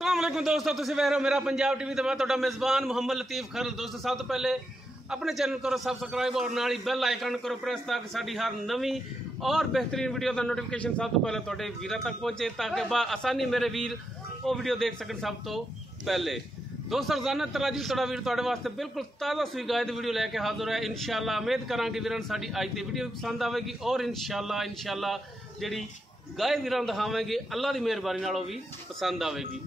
अस्सलामुअलैकुम दोस्तों, तुसीं वेख रहे हो मेरा पंजाब टीवी ते मैं तुहाडा मेज़बान मुहम्मद लतीफ़ खरल। दोस्तों, सब तो पहले अपने चैनल करो सबसक्राइब और नाल ही बेल आइकन करो प्रेस ताकि साडी हर नवी और बेहतरीन वीडियो का नोटिफिकेशन सब तो पहले तुहाडे वीरां तक पहुंचे ताकि आसानी मेरे वीर वो वीडियो देख सकन सब तो पहले। दोस्तों, रोजाना तराजी तुहाडा वीर तुहाडे वास्ते बिल्कुल ताज़ा सुई गाय दी वीडियो लैके हाजिर है। इंशाअल्लाह उम्मीद करांगे वीरां साडी अज दी वीडियो पसंद आवेगी और इंशाअल्लाह जिहड़ी गाय वीरां दिखावेंगे अल्लाह की मेहरबानी नालों भी पसंद आवेगी।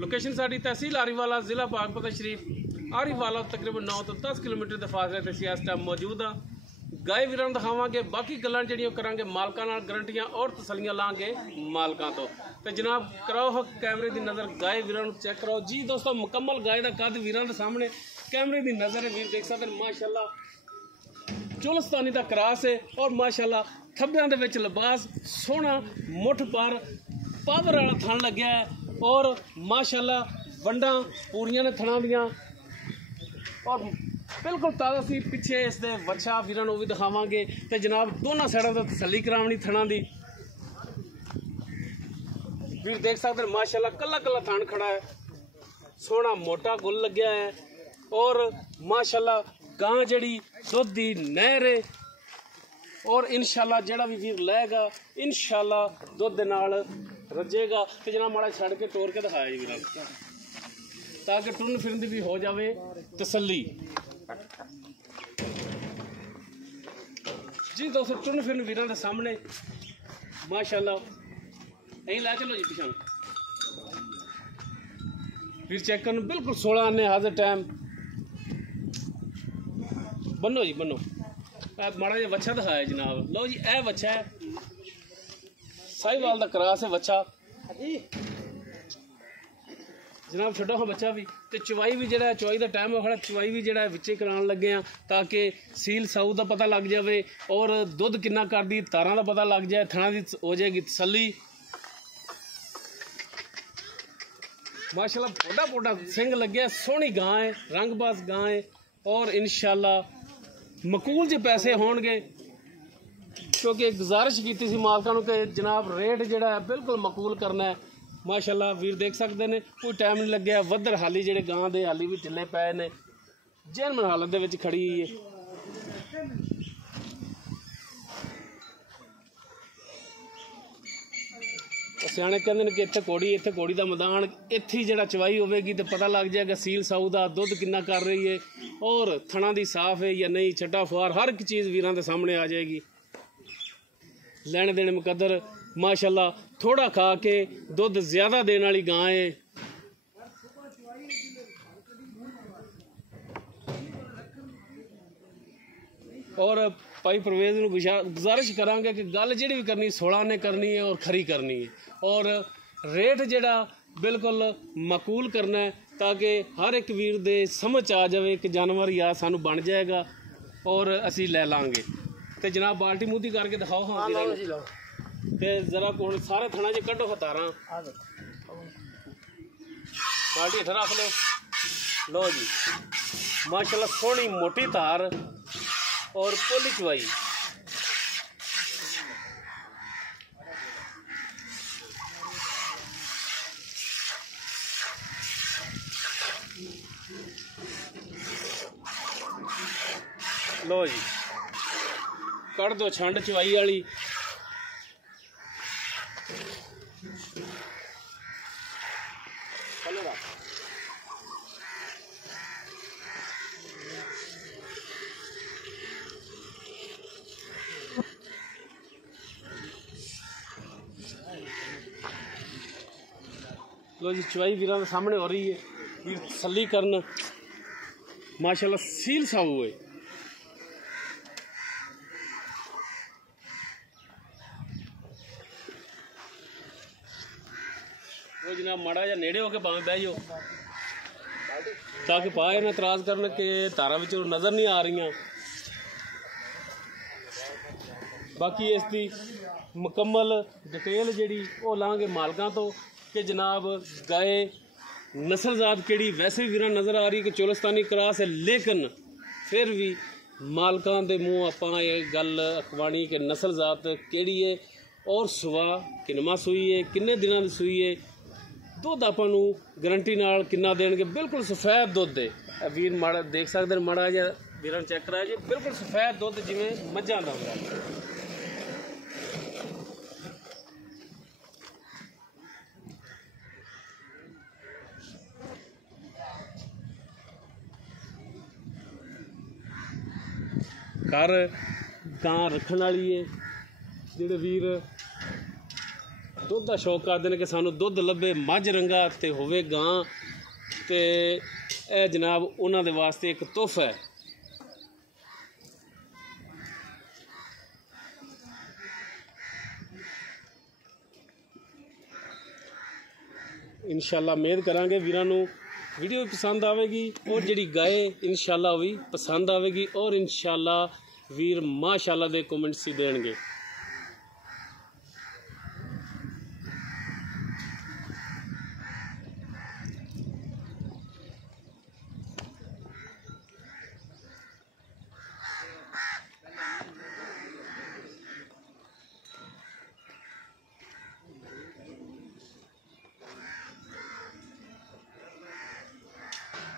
लोकेशन साड़ी तहसील आरीवाला, जिला पाकपत शरीफ आरीवाला तकरीबन 9 तो 10 किलोमीटर के फासले ते इस टाइम मौजूद हाँ। गाय वीरां दिखावांगे, बाकी गल्लां जिहड़ियां करांगे मालकां नाल, गारंटियां और तसलियां लांगे मालकां तो। ते जनाब कराओ हक कैमरे की नज़र गाय वीरां नूं चेक कराओ जी। दोस्तों, मुकम्मल गाय का कद वीरां दे सामने कैमरे की नज़र है। वीर देख सकते हैं माशाअल्लाह चोलस्तानी का क्रास है और माशाअल्लाह थब्बियां दे विच लिबास सोहना मुठ पर पावर वाला थन लग्या है और माशाअल्लाह वंडा पूरियां ने थणा दियां और बिल्कुल ताज़ा सी। पिछे इस दे वच्छा वीरां नूं भी दिखावांगे ते जनाब दोनों साइडों तो तसल्ली करावनी थणा दी। वीर देख सकते हैं माशाअल्लाह कला कला थन खड़ा है, सोहना मोटा गुल लग्या है और माशाअल्लाह गां जड़ी दुध दी नहर है और इंशाअल्लाह जेड़ा भी वीर लेगा इंशाअल्लाह दुध दे नाल रजेगा। तो जनाब माड़ा छड़ के तोड़ के दिखाया जी वीरां ताकि टुरन फिरन दी भी हो जावे तसल्ली जी। दोस्तों, टुरन फिरन वीरां दे सामने माशाअल्लाह यहीं ला चलो जी पिछां वीर चेक करन बिल्कुल 16 आने हाजिर टाइम बनो जी बनो। माड़ा जिहा वच्छा दिखाया जनाब, लो जी ए वच्छा है साहिवाल का क्रास है वच्छा जनाब। छड्डो हाँ बच्चा भी तो चवाई भी जो चवाई का टाइम है खड़ा, चवाई भी जो विचे कराने लगे हैं ताकि सील साऊ का पता लग जाए और दुध किन्ना करदी तारां का पता लग जाए, थणा की हो जाएगी तसल्ली। माशाअल्लाह पोडा पोडा सिंग लगे, सोहनी गां है, रंगबाज गां है और इंशाअल्लाह मकूल जो पैसे होणगे क्योंकि गुजारिश की थी मालकां नूं कि जनाब रेट जिहड़ा है बिल्कुल मकूल करना है। माशाअल्लाह वीर देख सकते हैं कोई टाइम नहीं लग्या, वधर हाली जिहड़े गां दे हाली भी ढिले पे ने, जेनमन हालत दे विच खड़ी है। सियाने कहते हैं कि इत्थे घोड़ी का मैदान इत्थे ही जिहड़ा चवाई होगी तो पता लग जाएगा सील साऊ का दुध किन्ना कर रही है और थणा दी साफ है या नहीं, छट्टा फुआर हर एक चीज़ वीरां दे सामने आ जाएगी। लेने देने मुकद्दर माशाअल्लाह थोड़ा खा के दुध ज़्यादा देने वाली गां है। और भाई परवेज नूं गुजारिश करांगे कि गल जिहड़ी भी करनी 16 ने करनी है और खरी करनी है और रेट जिहड़ा बिल्कुल मकूल करना है ताकि हर एक वीर दे समझ आ जाए कि जानवर या सानू बन जाएगा और असी ले लांगे। तो जनाब बाल्टी मूधी करके दिखाओ हाँ ते जरा को सारे थणा च कड्डो खतारा बाल्टी इत्थे रख लो। लो जी माशाअल्लाह सोहनी मोटी धार और पोली चवाई। लो जी कड़ दो छंड चवाई वाली। लो जी चवाई वीरां दे सामने हो रही है, वीर तसल्ली करन। माशाअल्लाह सील साऊ है। वो जनाब माड़ा जा नेड़े होके भावें बह जाओ ताकि पाए ना इतराज करन के तारा विच नज़र नहीं आ रही। बाकी इसकी मुकम्मल डिटेल जिहड़ी वो लांगे मालकां तो कि जनाब गाय नस्लजात केड़ी वैसे भी वीरां नज़र आ रही कि चोलस्तानी क्रास है, लेकिन फिर भी मालकां दे मूँह आपां ये गल अखवाणी कि नस्लजात केड़ी है और सुआ किनमा सूई है, किन्ने दिनां दी सूई है। ਦੁੱਧ ਆਪਾਂ ਨੂੰ ਗਰੰਟੀ ਨਾਲ ਕਿੰਨਾ ਦੇਣਗੇ, ਬਿਲਕੁਲ ਸਫੈਦ ਦੁੱਧ ਹੈ। ਵੀਰ ਮਾੜਾ ਦੇਖ ਸਕਦੇ ਨੇ, ਮਾੜਾ ਜਿਹਾ ਵੀਰਾਂ ਚੈੱਕ ਕਰਾਇਆ ਜੀ, ਬਿਲਕੁਲ ਸਫੈਦ ਦੁੱਧ ਜਿਵੇਂ ਮੱਝਾਂ ਦਾ ਹੁੰਦਾ। ਘਰ ਗਾਂ ਰੱਖਣ ਵਾਲੀ ਹੈ, ਜਿਹੜੇ ਵੀਰ ਦੁੱਧ ਦਾ ਸ਼ੌਕ ਕਰਦੇ ਨੇ ਕਿ ਸਾਨੂੰ ਦੁੱਧ ਲੱਭੇ ਮੱਝ ਰੰਗਾ ਤੇ ਹੋਵੇ ਗਾਂ, ਤੇ ਇਹ ਜਨਾਬ ਉਹਨਾਂ ਦੇ ਵਾਸਤੇ ਇੱਕ ਤੋਹਫਾ ਹੈ। इंशाल्लाह उम्मीद करांगे वीरां नूं वीडियो पसंद आवेगी और जिहड़ी गाय इंशाल्लाह भी पसंद आवेगी और इंशाल्लाह वीर माशाल्लाह दे कमेंट्स ही देणगे।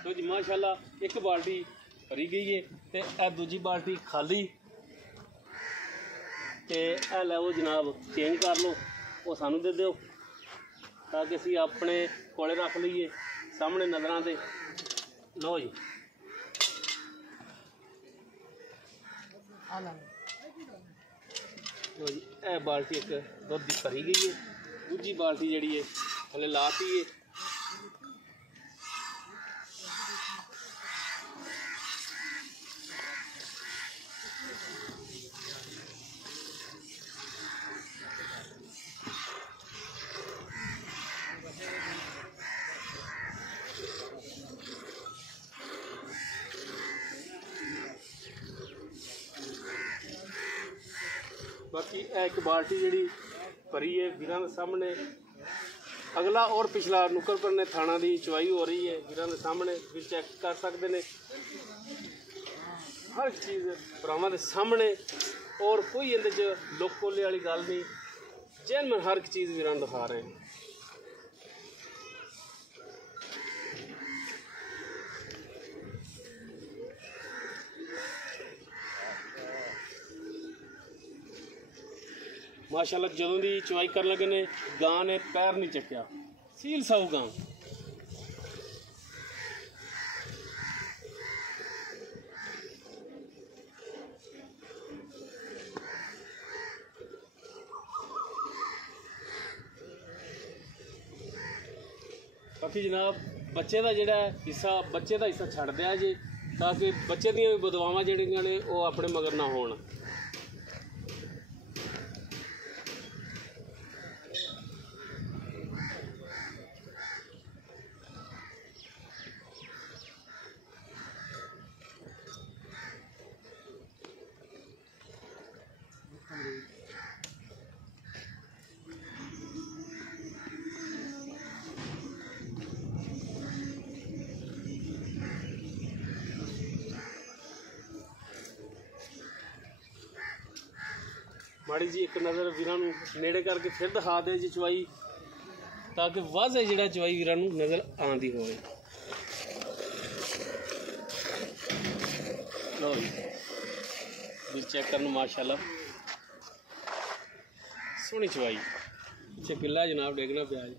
तो जी माशाल्लाह एक बाल्टी भरी गई है तो यह दूजी बाल्टी खाली, तो यह लो जनाब चेंज कर लो, वो सानू दे दो ताकि असी अपने कोले रख लीए सामने नज़र से। लो जी लो जी यह बाल्टी एक दुध की भरी गई है, दूजी बाल्टी जी है थले लाती है। बाकी एक बाल्टी जी भरी है वीरां दे सामने, अगला और पिछला नुकर पर थाना की चवाई हो रही है वीरां दे सामने, भी चेक कर सकते हैं हर चीज़ भरावां दे सामने, और कोई इहदे च लोक कोले वाली गल नहीं, जेनवन हर एक चीज़ वीरां दिखा रहे हैं। माशाल्लाह जदों की चवाई कर लगे ने गां ने पैर नहीं चक्या, सील साऊ गां। बाकी जनाब बच्चे का जिहड़ा हिस्सा बच्चे का हिस्सा छड्ड दिया जी, ताकि बच्चे दी बदवावां जिहड़ियां ने वो अपने मगर ना होण। माड़ी जी एक नज़र वीरां नूं नेड़े करके फिर दिखा दे जी चवाई, ताकि वाज़े जिहड़ा चवाई वीरां नूं नज़र आंदी होवे। लो जी चेक करन माशाल्लाह सोहनी चवाई, पिछे पिल्ला जनाब डेगना पिया जी।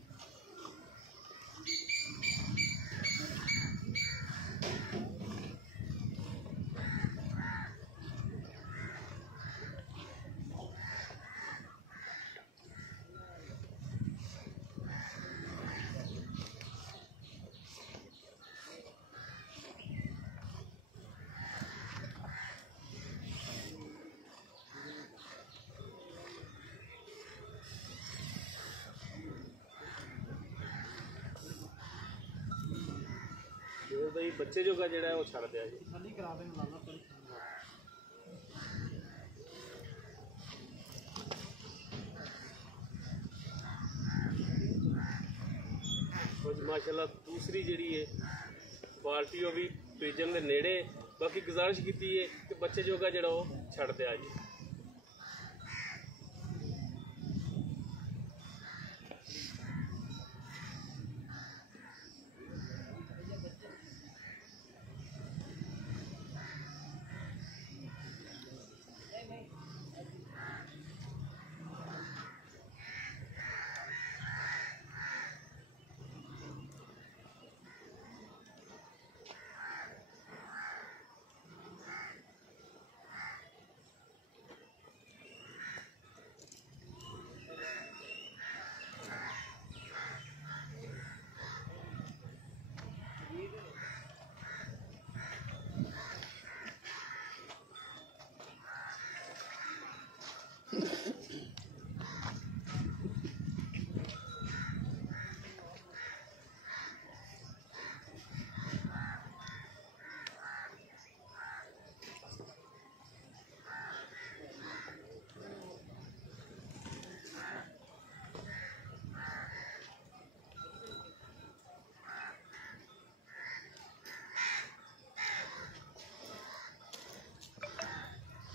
बच्चे जो का जड़ा है वो छड़ दिया जी। माशाल्लाह दूसरी जी है बाल्टी वो भी पीजन के नेड़े, बाकी गुजारिश की है कि बच्चे जो का जड़ा वो छड़ दिया जी।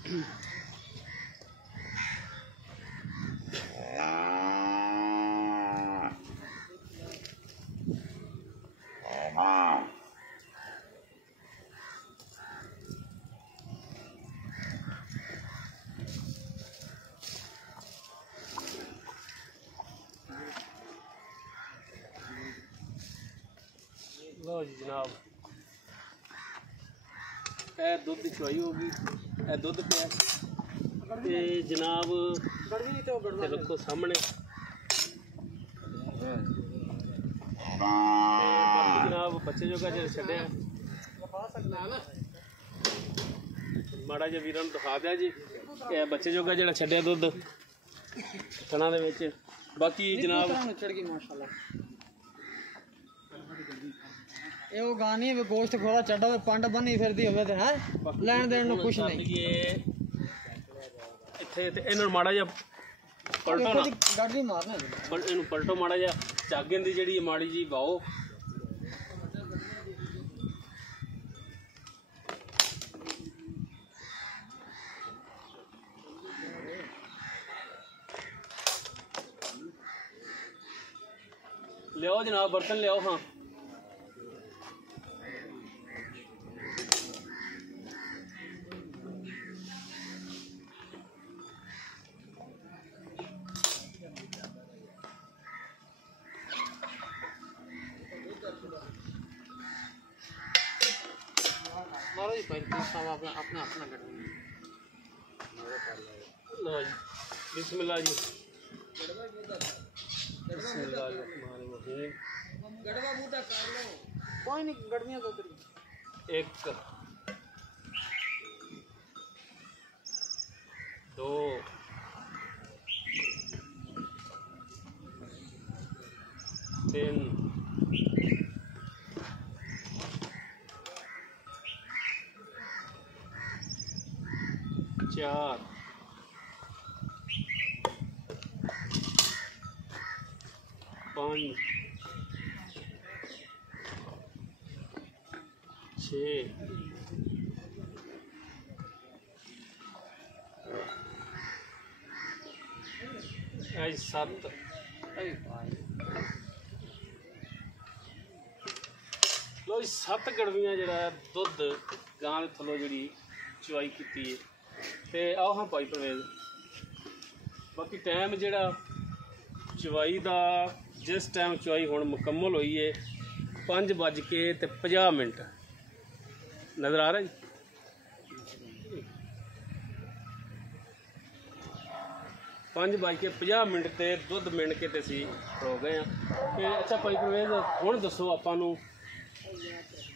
लो जी जनाब, ਇਹ ਦੁੱਧ ਦੀ ਚੁਆਈ ਹੋ ਗਈ, ਇਹ ਦੁੱਧ ਪਿਆ ਤੇ ਜਨਾਬ ਤੇ ਰੱਖੋ ਸਾਹਮਣੇ ਤੇ ਬਾਕੀ ਜਨਾਬ ਬੱਚੇ ਜੋਗਾ ਜਿਹੜਾ ਛੱਡਿਆ ਮਾੜਾ ਜਿਹਾ ਵੀਰਾਂ ਨੂੰ ਦਿਖਾ ਦਿਆ ਜੀ। ਇਹ ਬੱਚੇ ਜੋਗਾ ਜਿਹੜਾ ਛੱਡਿਆ ਦੁੱਧ ਥਣਾ ਦੇ ਵਿੱਚ। ਬਾਕੀ ਜਨਾਬ ਚੜ ਗਈ ਮਾਸ਼ਾਅੱਲਾ। ਇਹ ਉਹ ਗਾਣੀ ਵੀ ਗੋਸ਼ਤ ਖੋਲਾ ਚੱਡਾ ਹੋਵੇ ਪੰਡ ਬੰਨੀ ਫਿਰਦੀ ਹੋਵੇ ਤੇ ਹੈ ਲੈਣ ਦੇਣ ਨੂੰ ਕੁਛ ਨਹੀਂ। ਇੱਥੇ ਤੇ ਇਹਨਾਂ ਨੂੰ ਮਾੜਾ ਜਿਹਾ ਪਲਟੋ ਨਾ, ਗਾੜੀ ਮਾਰਨਾ ਇਹਨੂੰ ਪਲਟੋ ਮਾੜਾ ਜਿਹਾ, ਚਾਗਨ ਦੀ ਜਿਹੜੀ ਮਾੜੀ ਜੀ ਵਾਓ। ਲਿਆਓ ਜਨਾਬ ਬਰਤਨ ਲਿਆਓ। ਹਾਂ मारो जी भाई सब अपना अपना अपना लो जी बिस्मिल्लाह जी। बिस्मिल्लाहिर्रहमानिर्रहीम। गड़वा बूटा कर लो कोई नहीं गड़वियां तो करी। एक दो तीन चार पाँच छः सत्त लो जी 7 गड़वियां जड़ा दुध गां दे थल्लों जिहड़ी चुआई कीती है। ते आओ हाँ भाई परवेज बाकी टाइम जिहड़ा चुआई दा जिस टाइम चुआई हुण मुकम्मल होई है 5:50 नज़र आ रहा जी। 5:50 ते दुध मिण के ते सी हो गए हैं। ते अच्छा भाई परवेज हुण दसो आपां नूं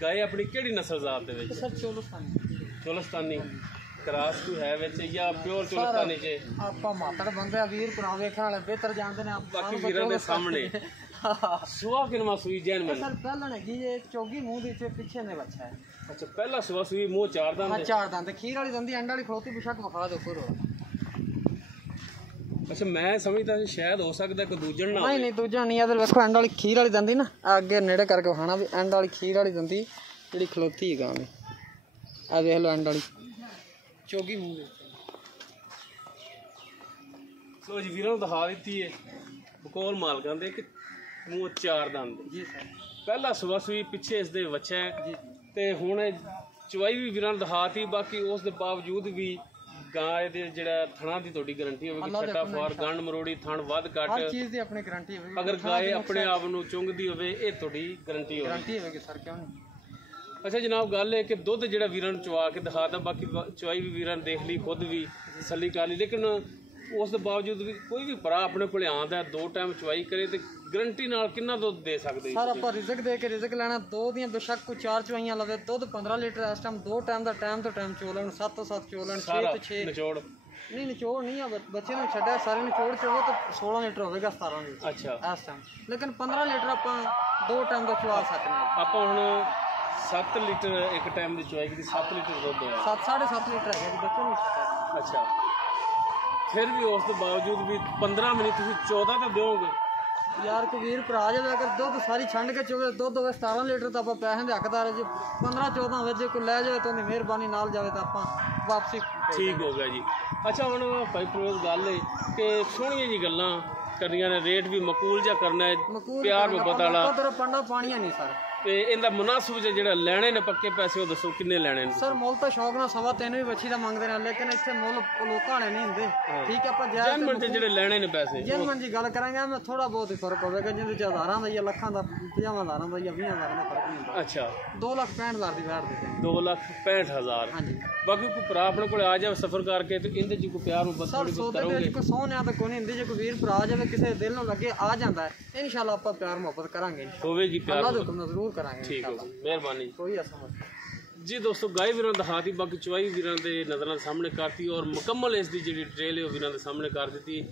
गाय अपनी किहड़ी नस्ल जात दे विच? सर चोलस्तानी क्रास कोई है विच या प्योर चोलस्तानी च? ਆਪਾਂ ਮਾਤੜ ਬੰਦੇ ਆ ਵੀਰ ਭਰਾ ਵੇਖਣ ਵਾਲੇ ਬਿਹਤਰ ਜਾਣਦੇ ਨੇ। ਬਾਕੀ ਵੀਰਾਂ ਦੇ ਸਾਹਮਣੇ ਸੁਆ ਕਿਨਵਾ ਸੂਈ ਜੈਨ ਮੈਂ ਸਰ ਪਹਿਲਾਂ ਹੈਗੀ ਇਹ ਚੋਗੀ ਮੂੰਹ ਦੇ ਵਿੱਚ ਪਿੱਛੇ ਨੇ ਬੱਚਾ ਹੈ। ਅੱਛਾ ਪਹਿਲਾ ਸੁਆ ਸੂਈ ਮੂੰਹ ਚਾਰ ਦੰਦ ਹਾਂ ਚਾਰ ਦੰਦ ਖੀਰ ਵਾਲੀ ਦੰਦੀ ਐਂਡ ਵਾਲੀ ਖਲੋਤੀ ਬਿਸ਼ੱਕ ਵਿਖਾ ਦਿਓ ਕੋਈ ਰੋਲਾ। ਅੱਛਾ ਮੈਂ ਸਮਝਦਾ ਸੀ ਸ਼ਾਇਦ ਹੋ ਸਕਦਾ ਕਿ ਦੂਜਣ ਨਾ ਨਹੀਂ ਨਹੀਂ ਦੂਜਾ ਨਹੀਂ। ਇਧਰ ਵੇਖੋ ਐਂਡ ਵਾਲੀ ਖੀਰ ਵਾਲੀ ਦੰਦੀ ਨਾ ਅੱਗੇ ਨੇੜੇ ਕਰਕੇ ਵਿਖਾਣਾ ਵੀ ਐਂਡ ਵਾਲੀ ਖੀਰ ਵਾਲੀ ਦੰਦੀ ਜਿਹੜੀ ਖਲੋਤੀ ਹੈ ਗਾਂ ਦੀ। ਆ ਵੇਖ ਲਓ ਐਂਡ ਵਾਲੀ ਚੋਗੀ ਮੂੰਹ ਦੇ। ਲੋ ਜੀ ਵੀਰਾਂ ਨੂੰ ਦਿਖਾ ਦਿੱਤੀ ਹੈ ਬਕੌਲ ਮਾਲਕਾਂ ਦੇ ਕਿ ਮੂੰਹ ਚਾਰ ਦੰਦ। ਜੀ ਸਰ ਪਹਿਲਾ ਸੁਆ ਸੂਈ ਪਿੱਛੇ ਇਸ ਦੇ ਵੱਛਾ ਹੈ ਤੇ ਹੁਣ ਚਵਾਈ ਵੀ ਵੀਰਾਂ ਨੂੰ ਦਿਖਾਤੀ। ਬਾਕੀ ਉਸ ਦੇ ਬਾਵਜੂਦ ਵੀ ਗਾਂ ਇਹਦੇ ਜਿਹੜਾ ਥਣਾ ਦੀ ਤੁਹਾਡੀ ਗਾਰੰਟੀ ਹੋਵੇਗੀ ਛੱਟਾ ਫਾਰ ਗੰਢ ਮਰੋੜੀ ਥਣ ਵੱਧ ਘੱਟ ਹਰ ਚੀਜ਼ ਦੀ ਆਪਣੀ ਗਾਰੰਟੀ ਹੋਵੇਗੀ। ਅਗਰ ਗਾਏ ਆਪਣੇ ਆਪ ਨੂੰ ਚੁੰਗਦੀ ਹੋਵੇ ਇਹ ਤੁਹਾਡੀ ਗਾਰੰਟੀ ਹੋਵੇਗੀ। ਗਾਰੰਟੀ ਹੋਵੇਗੀ ਸਰ ਕਿਉਂ ਨਹੀਂ। ਅੱਛਾ ਜਨਾਬ ਗੱਲ ਹੈ ਕਿ ਦੁੱਧ ਜਿਹੜਾ ਵੀਰਾਂ ਨੂੰ ਚਵਾ ਕੇ ਦਿਖਾਤਾ ਬਾਕੀ ਚਵਾਈ ਵੀ ਵੀਰਾਂ ਨੇ ਦੇਖ ਲਈ ਖੁਦ ਵੀ ਤਸੱਲੀ ਕਰ ਲਈ। ਲੇਕਿਨ ਉਸ ਦੇ ਬਾਵਜੂਦ ਵੀ ਕੋਈ ਵੀ ਭਰਾ ਆਪਣੇ ਕੋਲ ਆਉਂਦਾ 2 ਟਾਈਮ ਚਵਾਈ ਕਰੇ ਤੇ ਗਾਰੰਟੀ ਨਾਲ ਕਿੰਨਾ ਦੁੱਧ ਦੇ ਸਕਦੇ? ਸਰ ਆਪਾਂ ਰਿਜ਼ਕ ਦੇ ਕੇ ਰਿਜ਼ਕ ਲੈਣਾ। 2 ਦੀਆਂ ਬੇਸ਼ੱਕ ਕੋਈ 4 ਚਵਾਈਆਂ ਲਵੇ ਦੁੱਧ 15 ਲੀਟਰ ਇਸ ਟਾਈਮ 2 ਟਾਈਮ ਦਾ ਟਾਈਮ ਤੋਂ ਟਾਈਮ ਚੋਲਣ 7 ਤੋਂ 7 ਚੋਲਣ 6 ਤੋਂ 6 ਨਿਚੋੜ ਨਹੀਂ ਨਿਚੋੜ ਨਹੀਂ ਆ ਬੱਚੇ ਨੂੰ ਛੱਡਿਆ ਸਾਰੇ ਨਿਚੋੜ ਚੋਵੋ ਤਾਂ 16 ਲੀਟਰ ਹੋਵੇਗਾ 17 ਲੀਟਰ ਅੱਛਾ ਇਸ ਟਾਈਮ। ਲੇਕਿਨ 15 ਲੀਟਰ ਆਪਾਂ 2 ਟਾਈਮ ਦਾ ਚਵਾ ਸਕਦੇ ਹਾਂ। ਆਪਾਂ ਹੁਣ 7 ਲੀਟਰ ਇੱਕ ਟਾਈਮ ਦੀ ਚਵਾਈ ਕੀਤੀ 7 ਲੀਟਰ ਦੁੱਧ ਹੋਇਆ 7.5 ਲੀਟਰ ਹੈਗਾ ਜੀ ਬੱਚੇ ਨੂੰ ਛੱਡਿਆ। ਅੱਛਾ ਫਿਰ ਵੀ ਉਸ ਦੇ ਬਾਵਜੂਦ ਵੀ 15 ਮਿੰਟ ਤੁਸੀਂ 14 ਤਾਂ ਦਿਓਗੇ ਯਾਰ ਕੋਈ ਵੀਰ ਭਰਾ ਜਾਵੇ ਅਗਰ ਦੁੱਧ ਸਾਰੀ ਛੰਡ ਕੇ ਚੋਵੇ ਦੁੱਧ ਹੋਵੇ 17 ਲੀਟਰ ਤਾਂ ਆਪਾਂ ਪੈਸੇ ਦੇ ਹੱਕਦਾਰ ਜੇ 15-14 ਵਜੇ ਕੋਈ ਲੈ ਜਾਵੇ ਤਾਂ ਉਹਦੀ ਮਿਹਰਬਾਨੀ ਨਾਲ ਜਾਵੇ ਤਾਂ ਆਪਾਂ ਵਾਪਸੀ ਠੀਕ ਹੋ ਗਿਆ ਜੀ। ਅੱਛਾ ਹੁਣ ਭਾਈ ਪ੍ਰਵੇਸ਼ ਗੱਲ ਹੈ ਕਿ ਸੋਹਣੀਆਂ ਜੀ ਗੱਲਾਂ ਕਰਨੀਆਂ ਨੇ, ਰੇਟ ਵੀ ਮਕੂਲ ਜਿਹਾ ਕਰਨਾ ਹੈ, ਪਿਆਰ ਮੁਹੱਬਤ ਵਾਲਾ ਤੇਰਾ ਪੰਡਾ ਪਾਣੀਆਂ ਨਹੀਂ ਸਰ। ਤੇ ਇਹਦਾ ਮੁਨਾਸਬ ਜਿਹੜਾ ਲੈਣੇ ਨੇ ਪੱਕੇ ਪੈਸੇ ਉਹ ਦੱਸੋ ਕਿੰਨੇ ਲੈਣੇ ਨੇ? ਸਰ ਮੁੱਲ ਤਾਂ ਸ਼ੌਕ ਨਾਲ 3.5 ਵੀ ਬੱਚੀ ਦਾ ਮੰਗਦੇ ਨੇ, ਲੇਕਿਨ ਇੱਥੇ ਮੁੱਲ ਲੋਕਾਂ ਨੇ ਨਹੀਂ ਹੁੰਦੇ। ਠੀਕ ਹੈ ਆਪਾਂ ਜਨਮਨ ਤੇ ਜਿਹੜੇ ਲੈਣੇ ਨੇ ਪੈਸੇ ਜਨਮਨ ਦੀ ਗੱਲ ਕਰਾਂਗੇ ਮੈਂ ਥੋੜਾ ਬਹੁਤ ਹੀ ਫਰਕ ਹੋਵੇਗਾ, ਜਿਹਦੇ ਚ ਹਜ਼ਾਰਾਂ ਦਾ ਜਾਂ ਲੱਖਾਂ ਦਾ 50,000 ਦਾ ਜਾਂ 20,000 ਦਾ ਫਰਕ ਨਹੀਂ ਹੁੰਦਾ। ਅੱਛਾ 2,65,000 ਦੀ ਵੈਟ ਦੇ 2,65,000। ਹਾਂਜੀ ਬਾਕੀ ਕੋਈ ਭਰਾ ਆਪਣੇ ਕੋਲ ਆ ਜਾਵੇ ਸਫਰ ਕਰਕੇ ਤੇ ਇਹਦੇ ਚ ਕੋਈ ਪਿਆਰ ਮੁਹੱਬਤ ਥੋੜੀ ਬਹੁਤ ਸੌਦੇ ਕਰੋਗੇ? ਵਿੱਚ ਕੋਈ ਸੋਹਣਿਆ ਤਾਂ ਕੋਈ ਨਹੀਂ ਹੁੰਦੀ, ਜੇ ਕੋਈ ਵੀਰ ਭਰਾ ਜਾਵੇ ਕਿਸੇ ਦਿਲ ਨੂੰ ਲੱਗੇ ਆ ਜਾਂਦਾ ਹੈ, ਇਨਸ਼ਾਅੱਲਾ ਆਪਾਂ ਪਿਆਰ ਮੁਹੱਬਤ ਕਰਾਂਗੇ, ਹੋਵੇਗੀ ਪਿਆਰ ਅੱਲਾਹ ਦੇ ਹੁਕਮ ਨਾਲ ਜ਼ਰੂਰ ਕਰਾਂਗੇ। ਠੀਕ ਹੋ ਮਿਹਰਬਾਨੀ ਕੋਈ ਐਸਾ ਮਸਲਾ ਜੀ। ਦੋਸਤੋ ਗਾਏ ਵੀਰਾਂ ਦਿਖਾਤੀ, ਬਾਕੀ ਚਵਾਈ ਵੀਰਾਂ ਦੇ ਨਜ਼ਰਾਂ ਸਾਹਮਣੇ ਕਰਤੀ ਔਰ ਮੁਕੰਮਲ ਇਸ ਦੀ ਜਿਹੜੀ ਡਿਟੇਲ ਹੈ ਉਹ ਵੀਰਾਂ ਦੇ ਸਾਹਮਣੇ ਕਰ ਦਿੱਤੀ।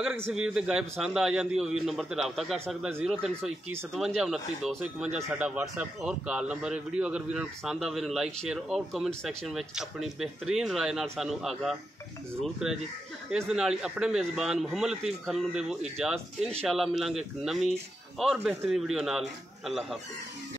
ਅਗਰ ਕਿਸੇ ਵੀਰ ਦੇ ਗਾਏ ਪਸੰਦ ਆ ਜਾਂਦੀ ਉਹ ਵੀਰ ਨੰਬਰ ਤੇ ਰਾਬਤਾ ਕਰ ਸਕਦਾ 0321 57 29 251 ਸਾਡਾ WhatsApp ਔਰ ਕਾਲ ਨੰਬਰ ਹੈ। ਵੀਡੀਓ ਅਗਰ ਵੀਰਾਂ ਨੂੰ ਪਸੰਦ ਆਵੇ ਨੂੰ ਲਾਈਕ ਸ਼ੇਅਰ ਔਰ ਕਮੈਂਟ ਸੈਕਸ਼ਨ ਵਿੱਚ ਆਪਣੀ ਬਿਹਤਰੀਨ ਰਾਏ ਨਾਲ ਸਾਨੂੰ ਆਗਾਹ ਜ਼ਰੂਰ ਕਰਿਆ ਜੀ। ਇਸ ਦੇ ਨਾਲ ਹੀ ਆਪਣੇ ਮੇਜ਼ਬਾਨ ਮੁਹੰਮਦ ਲਤੀਫ ਖਰਲ ਨੂੰ ਦੇਵੋ ਇਜਾਜ਼ਤ। ਇਨਸ਼ਾਅੱਲਾ ਮਿਲਾਂਗੇ ਇੱਕ ਨਵੀਂ ਔਰ ਬਿਹਤਰੀਨ ਵੀਡੀਓ ਨਾਲ। ਅੱਲਾਹ ਹਾਫਿਜ਼।